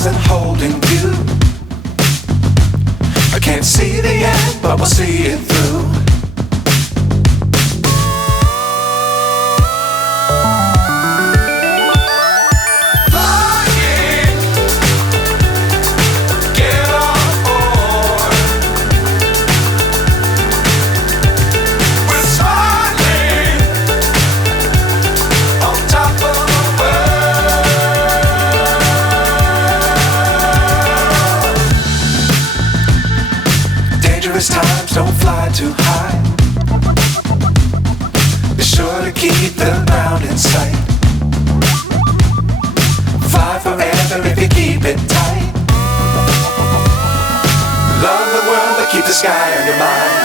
stars and holding you. I can't see the end, but we'll see it through. Times don't fly too high. Be sure to keep the ground in sight. Fly forever if you keep it tight. Love the world but keep the sky on your mind.